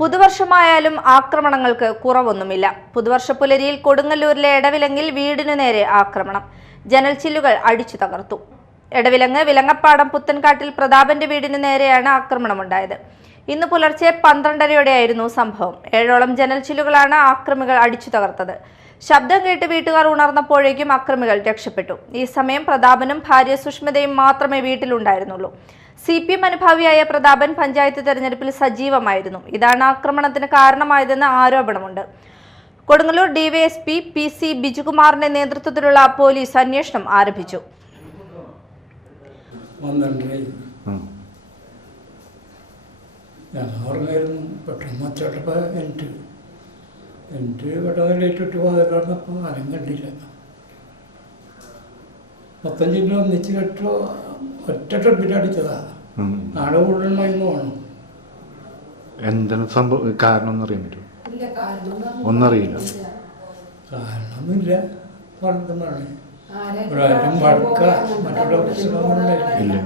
പുതുവർഷമായാലും ആക്രമണങ്ങൾക്ക് കുറവൊന്നുമില്ല. പുതുവർഷ പുലരിയിൽ കൊടുങ്ങല്ലൂരിലെ എടവിലങ്ങിൽ വീടിനു നേരെ ആക്രമണം. ജനൽ ചില്ലുകൾ അടിച്ചു തകർത്തു. എടവിലങ്ങ് വിലങ്ങപ്പാടം പുത്തൻകാട്ടിൽ പ്രതാപന്റെ വീടിനു നേരെയാണ് ആക്രമണമുണ്ടായത്. ഇന്ന് പുലർച്ചെ 12:30യോടെയായിരുന്നു സംഭവം. 7ഓളം ജനൽ ചില്ലുകളാണ് ആക്രമികൾ അടിച്ചു തകർത്തത്. ശബ്ദം കേട്ട് വീട്ടുകാർ ഉണർന്നപ്പോഴേക്കും ആക്രമികൾ രക്ഷപ്പെട്ടു. ഈ സമയം പ്രതാപനും ഭാര്യ സുഷ്മിതയും മാത്രമേ വീട്ടിലുണ്ടായിരുന്നുള്ളൂ. CPM അനുഭാവിയായ പ്രതാപൻ പഞ്ചായത്ത് തെരഞ്ഞെടുപ്പിൽ സജീവമായിരുന്നു. ഇതാണ് ആക്രമണത്തിന് കാരണമായതെന്ന് ആരോപണമുണ്ട്. കൊടുങ്ങല്ലൂർ DYSP PC ബിജുകുമാറിന്റെ നേതൃത്വത്തിലുള്ള പോലീസ് അന്വേഷണം ആരംഭിച്ചു. മൊത്തം ജില്ല ഒന്നിച്ച് കെട്ടോ ഒറ്റ ട്രിപ്പിലടിച്ചതാ. നാളെ കൂടുതലുണ്ടായിരുന്നു വേണം. എന്താണ് സംഭവം? കാരണം ഒന്നും അറിയാൻ പറ്റുമോ? ഒന്നും അറിയില്ല. കാരണമൊന്നുമില്ല. വളർത്തുന്നതാണ് ഒരാരും വഴക്ക മറ്റുള്ള പ്രശ്നമൊന്നും ഇല്ല.